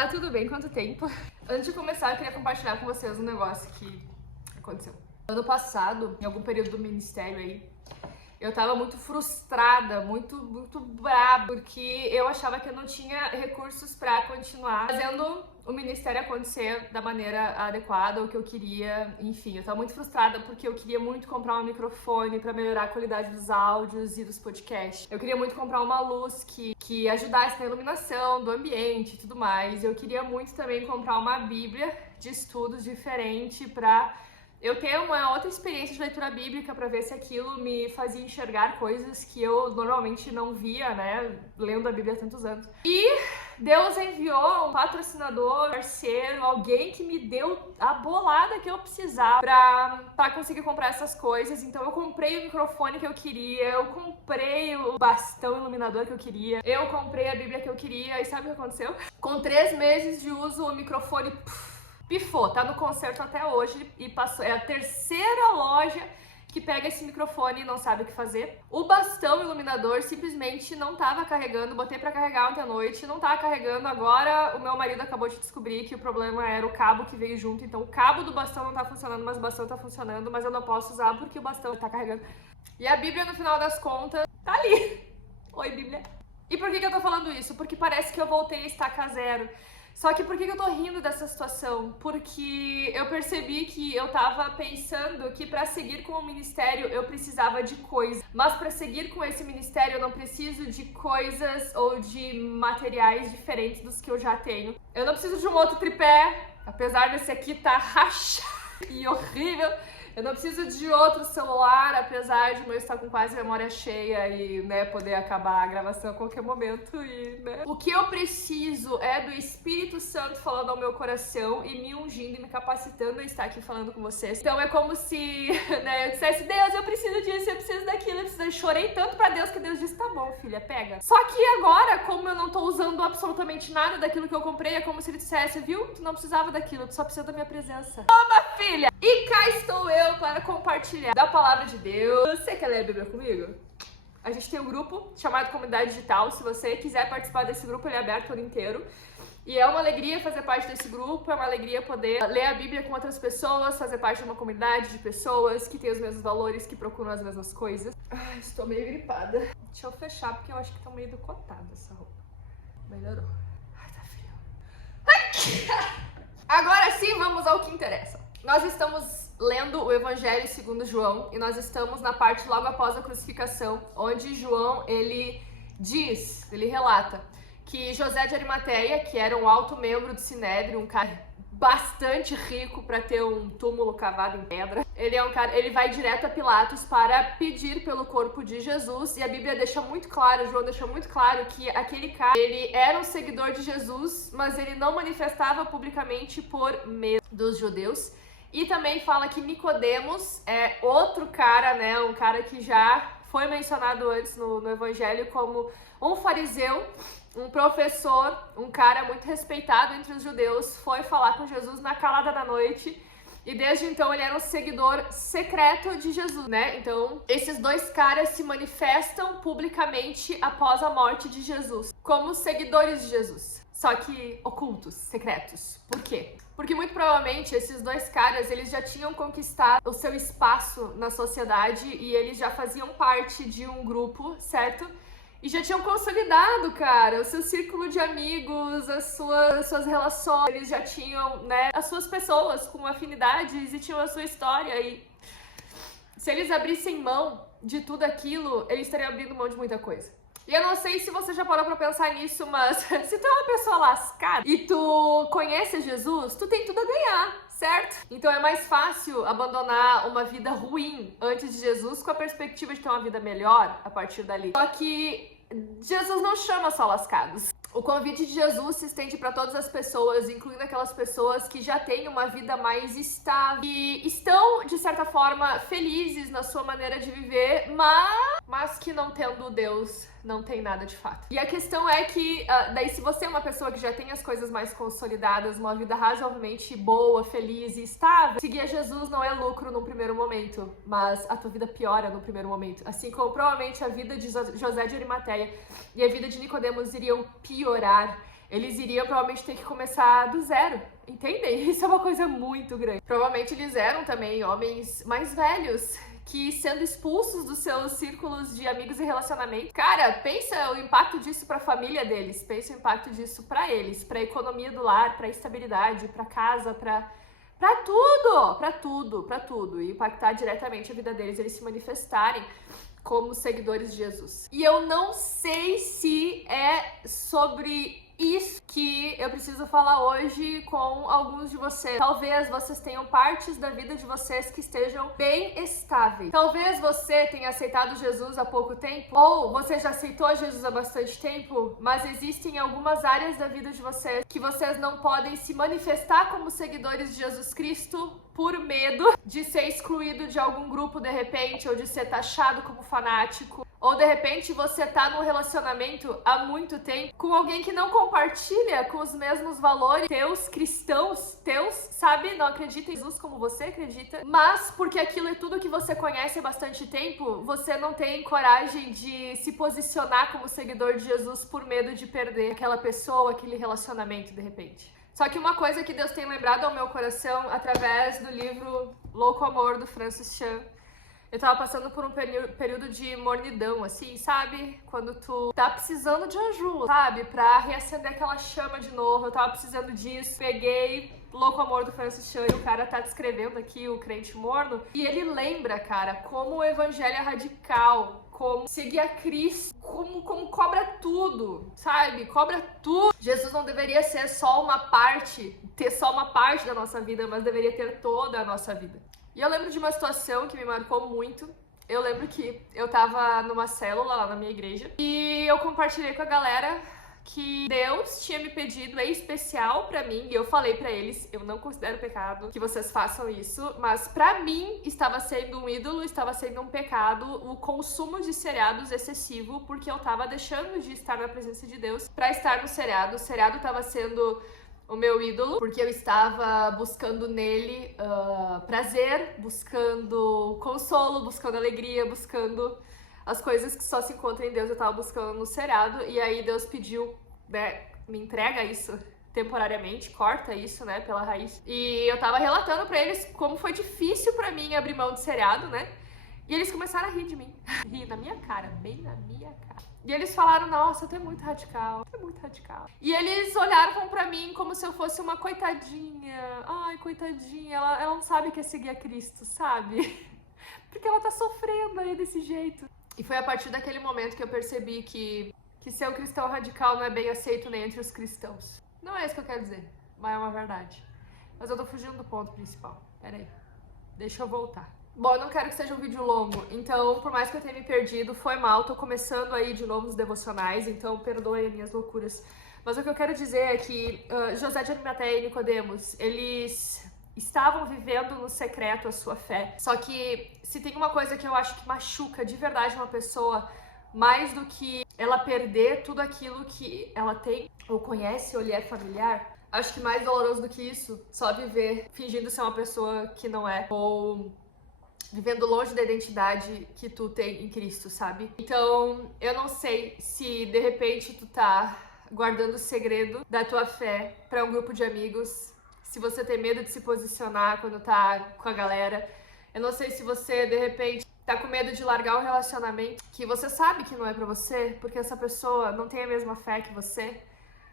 Olá, tudo bem? Quanto tempo? Antes de começar, eu queria compartilhar com vocês um negócio que aconteceu. Ano passado, em algum período do ministério aí, eu tava muito frustrada, muito braba, porque eu achava que eu não tinha recursos pra continuar fazendo o ministério acontecer da maneira adequada, o que eu queria, enfim, eu tava muito frustrada porque eu queria muito comprar um microfone pra melhorar a qualidade dos áudios e dos podcasts. Eu queria muito comprar uma luz que ajudasse na iluminação do ambiente e tudo mais. Eu queria muito também comprar uma bíblia de estudos diferente pra eu tenho uma outra experiência de leitura bíblica para ver se aquilo me fazia enxergar coisas que eu normalmente não via, né, lendo a Bíblia há tantos anos. E Deus enviou um patrocinador, parceiro, alguém que me deu a bolada que eu precisava pra conseguir comprar essas coisas. Então eu comprei o microfone que eu queria, eu comprei o bastão iluminador que eu queria, eu comprei a Bíblia que eu queria. E sabe o que aconteceu? Com 3 meses de uso, o microfone pifou, tá no conserto até hoje e passou. É a terceira loja que pega esse microfone e não sabe o que fazer. O bastão iluminador simplesmente não tava carregando, botei pra carregar ontem à noite, não tava carregando. Agora o meu marido acabou de descobrir que o problema era o cabo que veio junto, então o cabo do bastão não tá funcionando, mas o bastão tá funcionando, mas eu não posso usar porque o bastão tá carregando. E a Bíblia, no final das contas, tá ali. Oi, Bíblia. E por que eu tô falando isso? Porque parece que eu voltei a estaca zero. Só que por que eu tô rindo dessa situação? Porque eu percebi que eu tava pensando que pra seguir com o ministério eu precisava de coisas. Mas pra seguir com esse ministério eu não preciso de coisas ou de materiais diferentes dos que eu já tenho. Eu não preciso de um outro tripé, apesar desse aqui tá rachado e horrível. Eu não preciso de outro celular, apesar de o meu estar com quase memória cheia e, né, poder acabar a gravação a qualquer momento e, né. O que eu preciso é do Espírito Santo falando ao meu coração e me ungindo e me capacitando a estar aqui falando com vocês. Então é como se, né, eu dissesse, Deus, eu preciso disso, eu preciso daquilo, eu chorei tanto pra Deus que Deus disse, tá bom, filha, pega. Só que agora, como eu não tô usando absolutamente nada daquilo que eu comprei, é como se ele dissesse, viu, tu não precisava daquilo, tu só precisa da minha presença. Toma, filha! E cá estou eu para compartilhar da palavra de Deus. Você quer ler a Bíblia comigo? A gente tem um grupo chamado Comunidade Digital. Se você quiser participar desse grupo, ele é aberto o ano inteiro. E é uma alegria fazer parte desse grupo, é uma alegria poder ler a Bíblia com outras pessoas, fazer parte de uma comunidade de pessoas que têm os mesmos valores, que procuram as mesmas coisas. Ai, estou meio gripada. Deixa eu fechar, porque eu acho que tá meio decotada essa roupa. Melhorou. Ai, tá frio. Agora sim, vamos ao que interessa. Nós estamos lendo o Evangelho segundo João e nós estamos na parte logo após a crucificação, onde João, ele relata que José de Arimateia, que era um alto membro do Sinédrio, um cara bastante rico para ter um túmulo cavado em pedra, ele vai direto a Pilatos para pedir pelo corpo de Jesus, e a Bíblia deixa muito claro, João deixa muito claro que aquele cara, ele era um seguidor de Jesus, mas ele não manifestava publicamente por medo dos judeus. E também fala que Nicodemos é outro cara, né, um cara que já foi mencionado antes no Evangelho como um fariseu, um professor, um cara muito respeitado entre os judeus, foi falar com Jesus na calada da noite e desde então ele era um seguidor secreto de Jesus, né? Então, esses dois caras se manifestam publicamente após a morte de Jesus, como seguidores de Jesus. Só que ocultos, secretos. Por quê? Porque muito provavelmente esses dois caras, eles já tinham conquistado o seu espaço na sociedade e eles já faziam parte de um grupo, certo? E já tinham consolidado, cara, o seu círculo de amigos, as suas relações, eles já tinham, né, as suas pessoas com afinidades e tinham a sua história. E se eles abrissem mão de tudo aquilo, eles estariam abrindo mão de muita coisa. E eu não sei se você já parou pra pensar nisso, mas se tu é uma pessoa lascada e tu conhece Jesus, tu tem tudo a ganhar, certo? Então é mais fácil abandonar uma vida ruim antes de Jesus com a perspectiva de ter uma vida melhor a partir dali. Só que Jesus não chama só lascados. O convite de Jesus se estende para todas as pessoas, incluindo aquelas pessoas que já têm uma vida mais estável e estão, de certa forma, felizes na sua maneira de viver, mas que não tendo Deus não tem nada de fato. E a questão é que, daí se você é uma pessoa que já tem as coisas mais consolidadas, uma vida razoavelmente boa, feliz e estável, seguir a Jesus não é lucro num primeiro momento, mas a tua vida piora no primeiro momento. Assim como provavelmente a vida de José de Arimateia e a vida de Nicodemos iriam piorar eles iriam provavelmente ter que começar do zero, entendem? Isso é uma coisa muito grande. Provavelmente eles eram também homens mais velhos, que sendo expulsos dos seus círculos de amigos e relacionamento. Cara, pensa o impacto disso pra família deles, pensa o impacto disso pra eles, pra economia do lar, pra estabilidade, pra casa, pra tudo, e impactar diretamente a vida deles, eles se manifestarem como seguidores de Jesus. E eu não sei se é sobre isso que eu preciso falar hoje com alguns de vocês. Talvez vocês tenham partes da vida de vocês que estejam bem estáveis. Talvez você tenha aceitado Jesus há pouco tempo, ou você já aceitou Jesus há bastante tempo, mas existem algumas áreas da vida de vocês que vocês não podem se manifestar como seguidores de Jesus Cristo por medo de ser excluído de algum grupo de repente, ou de ser taxado como fanático. Ou de repente você tá num relacionamento há muito tempo com alguém que não compartilha com os mesmos valores teus, cristãos, teus, sabe? Não acredita em Jesus como você acredita. Mas porque aquilo é tudo que você conhece há bastante tempo, você não tem coragem de se posicionar como seguidor de Jesus por medo de perder aquela pessoa, aquele relacionamento de repente. Só que uma coisa que Deus tem lembrado ao meu coração através do livro Louco Amor, do Francis Chan. Eu tava passando por um período de mornidão, assim, sabe? Quando tu tá precisando de ajuda, sabe? Pra reacender aquela chama de novo. Eu tava precisando disso. Peguei Louco Amor do Francis Chan e o cara tá descrevendo aqui o crente morno. E ele lembra, cara, como o evangelho é radical, como seguir a Cristo, como cobra tudo, sabe? Cobra tudo. Jesus não deveria ser só uma parte, ter só uma parte da nossa vida, mas deveria ter toda a nossa vida. E eu lembro de uma situação que me marcou muito. Eu lembro que eu tava numa célula lá na minha igreja e eu compartilhei com a galera que Deus tinha me pedido em especial pra mim, e eu falei pra eles, eu não considero pecado que vocês façam isso, mas pra mim estava sendo um ídolo, estava sendo um pecado o consumo de seriados excessivo, porque eu tava deixando de estar na presença de Deus pra estar no seriado. O seriado tava sendo o meu ídolo, porque eu estava buscando nele prazer, buscando consolo, buscando alegria, buscando as coisas que só se encontram em Deus. Eu tava buscando no seriado, e aí Deus pediu, né, me entrega isso temporariamente, corta isso, né, pela raiz. E eu tava relatando pra eles como foi difícil pra mim abrir mão de seriado, né, e eles começaram a rir de mim, rir na minha cara, bem na minha cara. E eles falaram, nossa, tu é muito radical, tu é muito radical. E eles olharam pra mim como se eu fosse uma coitadinha. Ai, coitadinha, ela não sabe o que é seguir a Cristo, sabe? Porque ela tá sofrendo aí desse jeito. E foi a partir daquele momento que eu percebi que ser um cristão radical não é bem aceito nem entre os cristãos. Não é isso que eu quero dizer, mas é uma verdade. Mas eu tô fugindo do ponto principal. Pera aí, deixa eu voltar. Bom, eu não quero que seja um vídeo longo, então, por mais que eu tenha me perdido, foi mal, tô começando aí de novo os devocionais, então perdoem as minhas loucuras. Mas o que eu quero dizer é que José de Arimateia e Nicodemos, eles estavam vivendo no secreto a sua fé. Só que se tem uma coisa que eu acho que machuca de verdade uma pessoa, mais do que ela perder tudo aquilo que ela tem, ou conhece, ou lhe é familiar, acho que mais doloroso do que isso, só viver fingindo ser uma pessoa que não é, ou vivendo longe da identidade que tu tem em Cristo, sabe? Então, eu não sei se de repente tu tá guardando o segredo da tua fé pra um grupo de amigos, se você tem medo de se posicionar quando tá com a galera. Eu não sei se você, de repente, tá com medo de largar um relacionamento que você sabe que não é pra você, porque essa pessoa não tem a mesma fé que você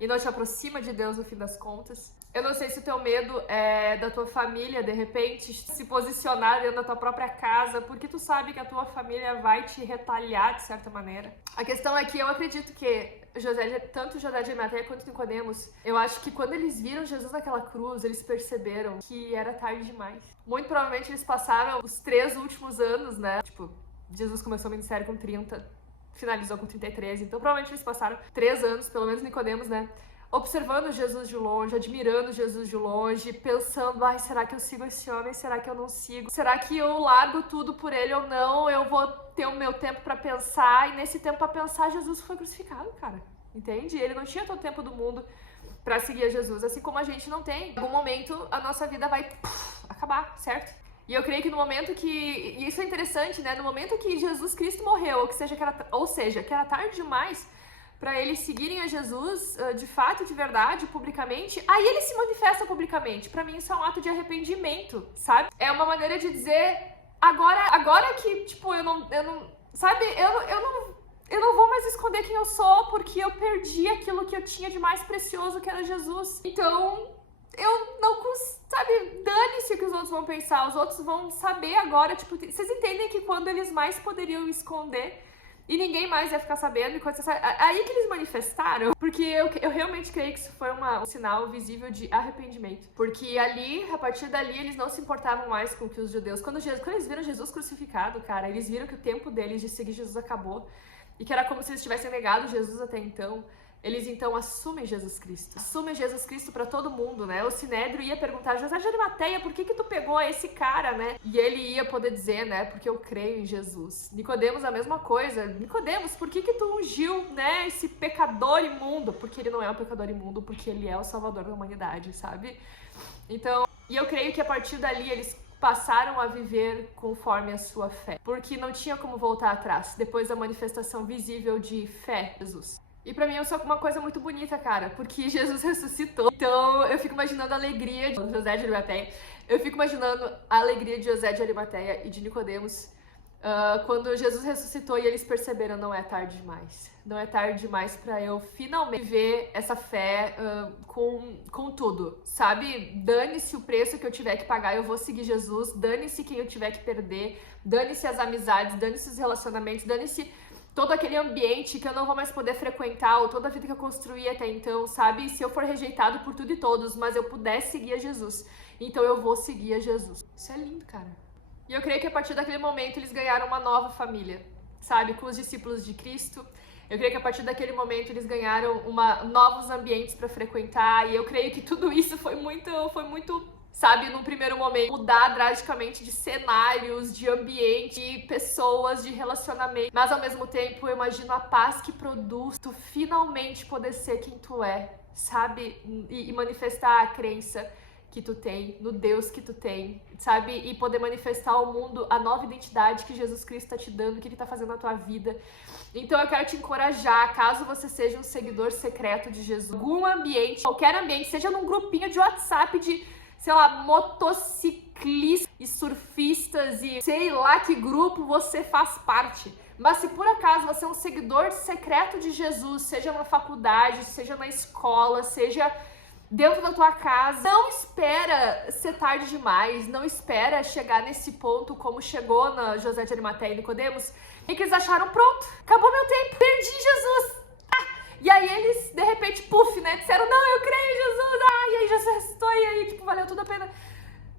e não te aproxima de Deus no fim das contas. Eu não sei se o teu medo é da tua família, de repente, se posicionar dentro da tua própria casa, porque tu sabe que a tua família vai te retalhar de certa maneira. A questão é que eu acredito que tanto José de Arimateia quanto Nicodemos, eu acho que quando eles viram Jesus naquela cruz, eles perceberam que era tarde demais. Muito provavelmente eles passaram os 3 últimos anos, né? Tipo, Jesus começou o ministério com 30, finalizou com 33, então provavelmente eles passaram 3 anos, pelo menos Nicodemos, né? Observando Jesus de longe, admirando Jesus de longe, pensando, ai, será que eu sigo esse homem? Será que eu não sigo? Será que eu largo tudo por ele ou não? Eu vou ter o meu tempo pra pensar, e nesse tempo pra pensar, Jesus foi crucificado, cara. Entende? Ele não tinha todo o tempo do mundo pra seguir a Jesus, assim como a gente não tem. Em algum momento, a nossa vida vai acabar, certo? E eu creio que no momento que... E isso é interessante, né? No momento que Jesus Cristo morreu, ou seja, que era tarde demais, pra eles seguirem a Jesus de fato, de verdade, publicamente, aí eles se manifestam publicamente. Pra mim isso é um ato de arrependimento, sabe? É uma maneira de dizer, agora que, tipo, eu não sabe, eu não vou mais esconder quem eu sou, porque eu perdi aquilo que eu tinha de mais precioso, que era Jesus. Então, eu não consigo, sabe, dane-se o que os outros vão pensar, os outros vão saber agora, tipo, vocês entendem que quando eles mais poderiam esconder e ninguém mais ia ficar sabendo, e quando aí que eles manifestaram, porque eu realmente creio que isso foi um sinal visível de arrependimento, porque ali, a partir dali, eles não se importavam mais com que os judeus, quando eles viram Jesus crucificado, cara, eles viram que o tempo deles de seguir Jesus acabou, e que era como se eles tivessem negado Jesus até então. Eles então assumem Jesus Cristo pra todo mundo, né? O Sinédrio ia perguntar, José de Arimateia, por que tu pegou esse cara, né? E ele ia poder dizer, né? Porque eu creio em Jesus. Nicodemos a mesma coisa. Nicodemos, por que tu ungiu, né? Esse pecador imundo? Porque ele não é um pecador imundo, porque ele é o salvador da humanidade, sabe? Então, e eu creio que a partir dali eles passaram a viver conforme a sua fé. Porque não tinha como voltar atrás, depois da manifestação visível de fé em Jesus. E pra mim é uma coisa muito bonita, cara, porque Jesus ressuscitou. Então eu fico imaginando a alegria de José de Arimateia. Eu fico imaginando a alegria de José de Arimateia e de Nicodemos quando Jesus ressuscitou e eles perceberam, não é tarde demais. Não é tarde demais pra eu finalmente ver essa fé com tudo, sabe? Dane-se o preço que eu tiver que pagar, eu vou seguir Jesus. Dane-se quem eu tiver que perder. Dane-se as amizades, dane-se os relacionamentos, dane-se todo aquele ambiente que eu não vou mais poder frequentar, ou toda a vida que eu construí até então, sabe? Se eu for rejeitado por tudo e todos, mas eu puder seguir a Jesus, então eu vou seguir a Jesus. Isso é lindo, cara. E eu creio que a partir daquele momento eles ganharam uma nova família, sabe? Com os discípulos de Cristo. Eu creio que a partir daquele momento eles ganharam novos ambientes para frequentar, e eu creio que tudo isso foi muito, sabe, num primeiro momento, mudar drasticamente de cenários, de ambiente, de pessoas, de relacionamento. Mas ao mesmo tempo, eu imagino a paz que produz tu finalmente poder ser quem tu é, sabe? E manifestar a crença que tu tem, no Deus que tu tem, sabe? E poder manifestar ao mundo a nova identidade que Jesus Cristo tá te dando, que Ele tá fazendo na tua vida. Então eu quero te encorajar, caso você seja um seguidor secreto de Jesus, algum ambiente, qualquer ambiente, seja num grupinho de WhatsApp de, sei lá, motociclistas e surfistas e sei lá que grupo você faz parte. Mas se por acaso você é um seguidor secreto de Jesus, seja na faculdade, seja na escola, seja dentro da tua casa, não espera ser tarde demais, não espera chegar nesse ponto como chegou na José de Arimateia e Nicodemos, e que eles acharam, pronto, acabou meu tempo, perdi Jesus. E aí eles, de repente, puf, né, disseram, não, eu creio em Jesus, e aí Jesus ressuscitou, e aí, tipo, valeu tudo a pena.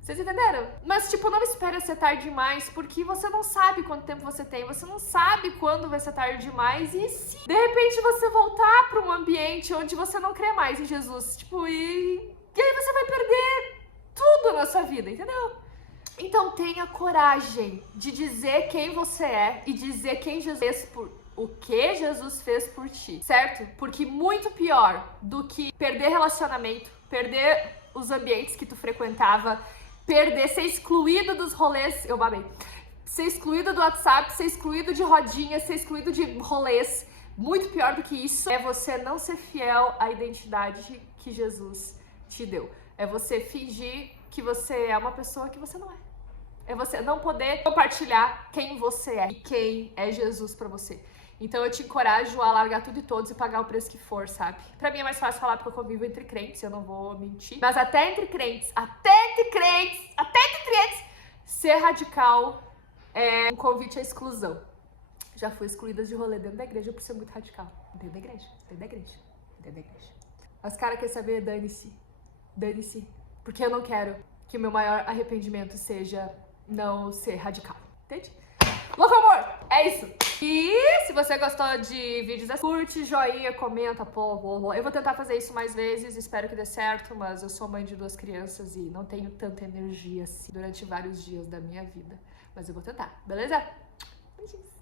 Vocês entenderam? Mas, tipo, não espera ser tarde demais, porque você não sabe quanto tempo você tem, você não sabe quando vai ser tarde demais, e se, de repente, você voltar para um ambiente onde você não crê mais em Jesus, tipo, e aí você vai perder tudo na sua vida, entendeu? Então tenha coragem de dizer quem você é e dizer quem Jesus fez o que Jesus fez por ti, certo? Porque muito pior do que perder relacionamento, perder os ambientes que tu frequentava, ser excluído dos rolês, eu babei, ser excluído do WhatsApp, ser excluído de rodinhas, ser excluído de rolês, muito pior do que isso é você não ser fiel à identidade que Jesus te deu. É você fingir que você é uma pessoa que você não é. É você não poder compartilhar quem você é e quem é Jesus pra você. Então eu te encorajo a largar tudo e todos e pagar o preço que for, sabe? Pra mim é mais fácil falar porque eu convivo entre crentes, eu não vou mentir. Mas até entre crentes, ser radical é um convite à exclusão. Já fui excluída de rolê dentro da igreja por ser muito radical. Dentro da igreja. Mas cara, quer saber? Dane-se. Porque eu não quero que o meu maior arrependimento seja não ser radical. Entende? Louco amor, é isso. E se você gostou de vídeos assim, curte, joinha, comenta, pô. Eu vou tentar fazer isso mais vezes, espero que dê certo, mas eu sou mãe de 2 crianças e não tenho tanta energia assim durante vários dias da minha vida. Mas eu vou tentar, beleza? Beijinhos.